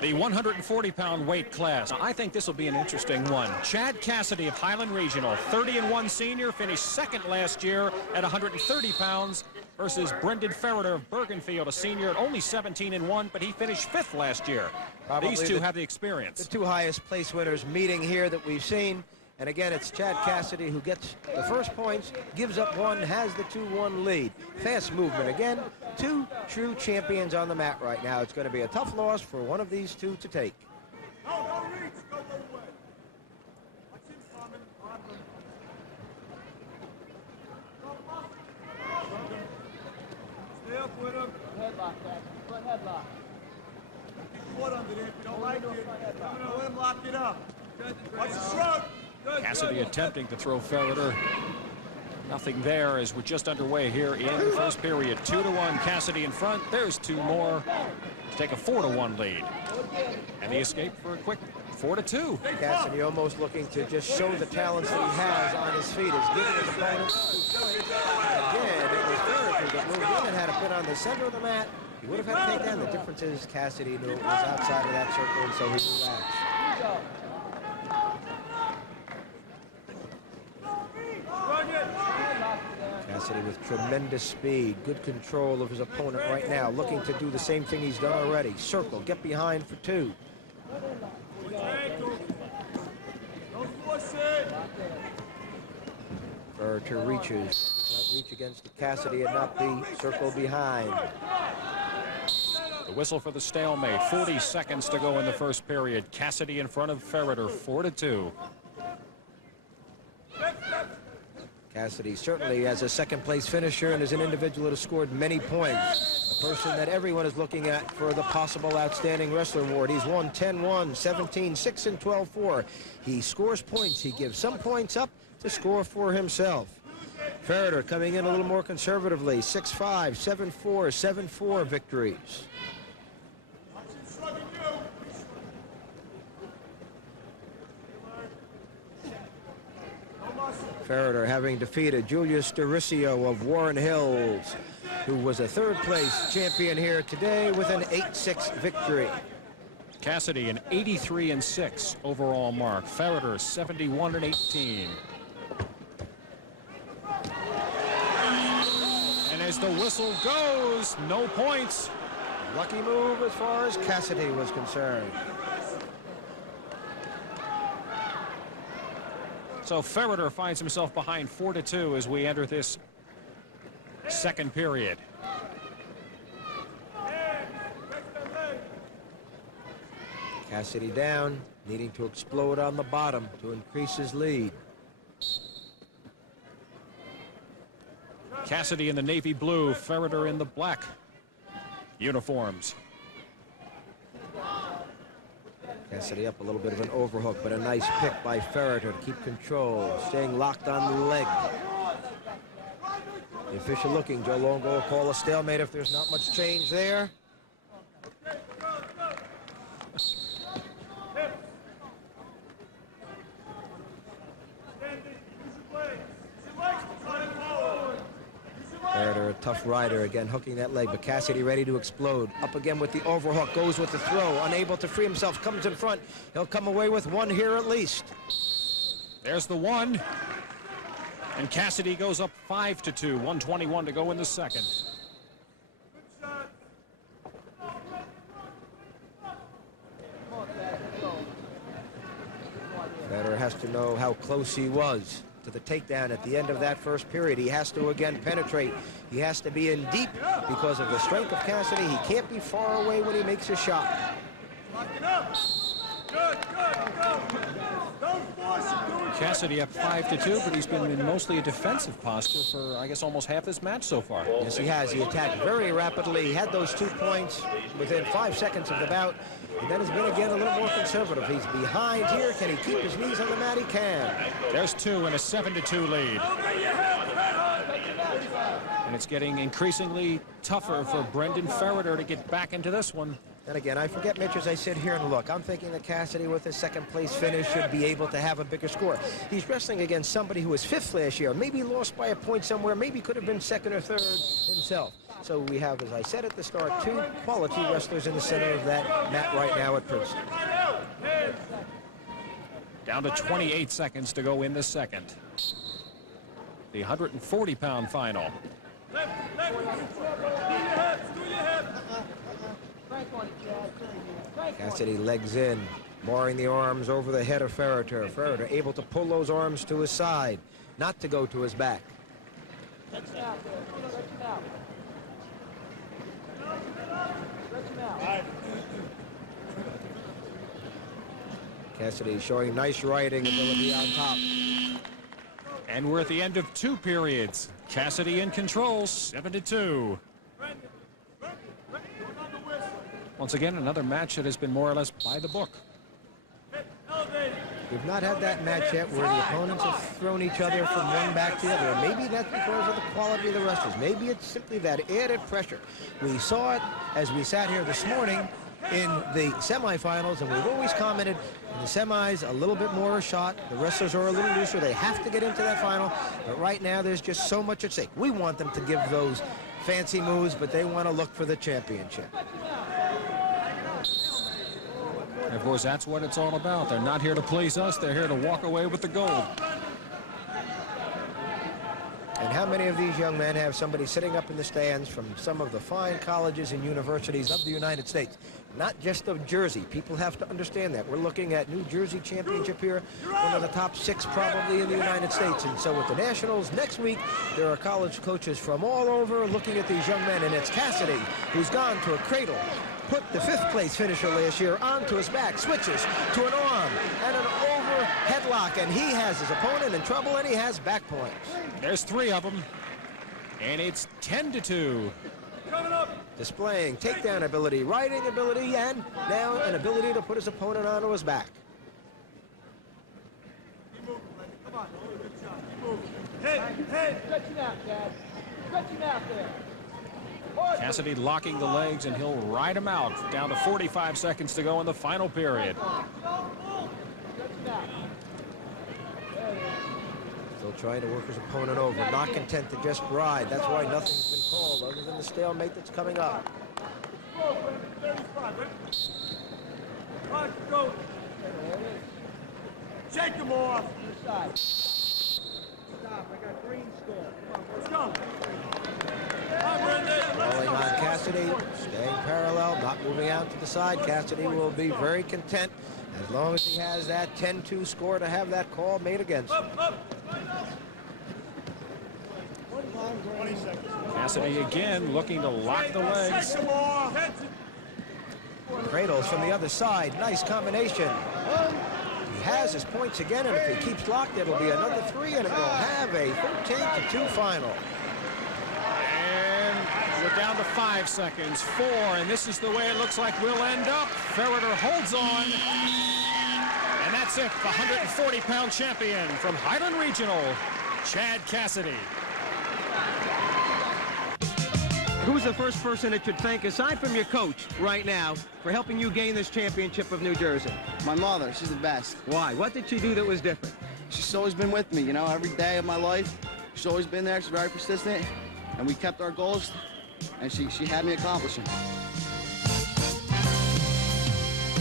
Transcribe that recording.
The 140-pound weight class. Now, I think this will be an interesting one. Chad Cassidy of Highland Regional, 30-1 senior, finished second last year at 130 pounds versus Brendan Ferriter of Bergenfield, a senior at only 17-1, but he finished fifth last year. Probably these two have the experience. The two highest place winners meeting here that we've seen. And again, it's Chad Cassidy who gets the first points, gives up one, has the 2-1 lead. Fast movement again. Two true champions on the mat right now. It's going to be a tough loss for one of these two to take. Stay up with him. Headlock, front headlock. Foot underneath. You don't like it. Let him lock it up. Watch the shrug. Cassidy attempting to throw Ferriter. Nothing there as we're just underway here in the first period. 2-1, Cassidy in front. There's two more to take a 4-1 lead. And the escape for a quick 4-2. Cassidy almost looking to just show the talents that he has on his feet. Is giving his opponent. Again, it was Ferriter that moved in and had a bit on the center of the mat. He would have had to take down. The difference is Cassidy knew it was outside of that circle, and so he relaxed. Cassidy with tremendous speed, good control of his opponent right now, looking to do the same thing he's done already. Circle, get behind for two. Ferriter reaches, reach against Cassidy and not the circle behind. The whistle for the stalemate, 40 seconds to go in the first period. Cassidy in front of Ferriter, 4-2. Cassidy certainly as a second-place finisher and as an individual that has scored many points. A person that everyone is looking at for the possible Outstanding Wrestler Award. He's won 10-1, 17-6, and 12-4. He scores points. He gives some points up to score for himself. Ferriter coming in a little more conservatively. 6-5, 7-4, 7-4 victories. Ferriter having defeated Julius Dericio of Warren Hills, who was a third-place champion here today with an 8-6 victory. Cassidy an 83-6 overall mark. Ferriter 71-18. And as the whistle goes, no points. Lucky move as far as Cassidy was concerned. So Ferriter finds himself behind 4-2 as we enter this second period. Cassidy down, needing to explode on the bottom to increase his lead. Cassidy in the navy blue, Ferriter in the black uniforms. Cassidy up a little bit of an overhook, but a nice pick by Ferriter to keep control, staying locked on the leg. The official looking. Joe Longo will call a stalemate if there's not much change there. Ferriter, a tough rider, again hooking that leg, but Cassidy ready to explode. Up again with the overhook, goes with the throw, unable to free himself, comes in front. He'll come away with one here at least. There's the one. And Cassidy goes up 5-2, 1:21 to go in the second. Ferriter has to know how close he was to the takedown at the end of that first period. He has to again penetrate. He has to be in deep because of the strength of Cassidy. He can't be far away when he makes a shot. Cassidy up 5-2, but he's been in mostly a defensive posture for, I guess, almost half this match so far. Yes, he has. He attacked very rapidly. He had those 2 points within 5 seconds of the bout, and then has been again a little more conservative. He's behind here. Can he keep his knees on the mat? He can. There's 2 and a 7-2 lead. And it's getting increasingly tougher for Brendan Ferriter to get back into this one. And again, I forget, Mitch, as I sit here and look, I'm thinking that Cassidy with his second-place finish should be able to have a bigger score. He's wrestling against somebody who was 5th last year, maybe lost by a point somewhere, maybe could have been 2nd or 3rd himself. So we have, as I said at the start, two quality wrestlers in the center of that mat right now at Princeton. Down to 28 seconds to go in the second. The 140-pound final. Cassidy legs in, barring the arms over the head of Ferriter. Ferriter able to pull those arms to his side, not to go to his back. Cassidy showing nice riding ability on top. And we're at the end of 2 periods. Cassidy in control, 7-2. Once again, another match that has been more or less by the book. We've not had that match yet where the opponents have thrown each other from one back to the other. And maybe that's because of the quality of the wrestlers. Maybe it's simply that added pressure. We saw it as we sat here this morning in the semifinals, and we've always commented in the semis a little bit more shot. The wrestlers are a little looser. They have to get into that final. But right now there's just so much at stake. We want them to give those fancy moves, but they want to look for the championship. And of course, that's what it's all about. They're not here to please us. They're here to walk away with the gold. And how many of these young men have somebody sitting up in the stands from some of the fine colleges and universities of the United States, not just of Jersey? People have to understand that. We're looking at New Jersey Championship here, one of the top 6 probably in the United States. And so with the Nationals next week, there are college coaches from all over looking at these young men. And it's Cassidy who's gone to a cradle, put the 5th place finisher last year onto his back, switches to an arm and an over headlock, and he has his opponent in trouble, and he has back points. There's 3 of them, and it's 10-2. Displaying takedown ability, riding ability, and now an ability to put his opponent onto his back. Keep moving, buddy. Come on. Good job. Keep moving. Head. Stretching out, Dad. Stretching out there. Cassidy locking the legs, and he'll ride him out. Down to 45 seconds to go in the final period. Still trying to work his opponent over, not content to just ride. That's why nothing's been called other than the stalemate that's coming up. Go. Shake him off. Stop. I got green score. Come on, let's go. Rolling on Cassidy, staying parallel, not moving out to the side. Cassidy will be very content as long as he has that 10-2 score to have that call made against him. Cassidy again looking to lock the legs. Cradles from the other side, nice combination. He has his points again, and if he keeps locked, it'll be another 3, and it will have a 13-2 final. We're down to 5 seconds, 4, and this is the way it looks like we'll end up. Ferriter holds on, and that's it. The 140-pound champion from Highland Regional, Chad Cassidy. Who's the first person that should thank, aside from your coach right now, for helping you gain this championship of New Jersey? My mother, she's the best. Why? What did she do that was different? She's always been with me, you know, every day of my life. She's always been there. She's very persistent, and we kept our goals, and she had me accomplish them.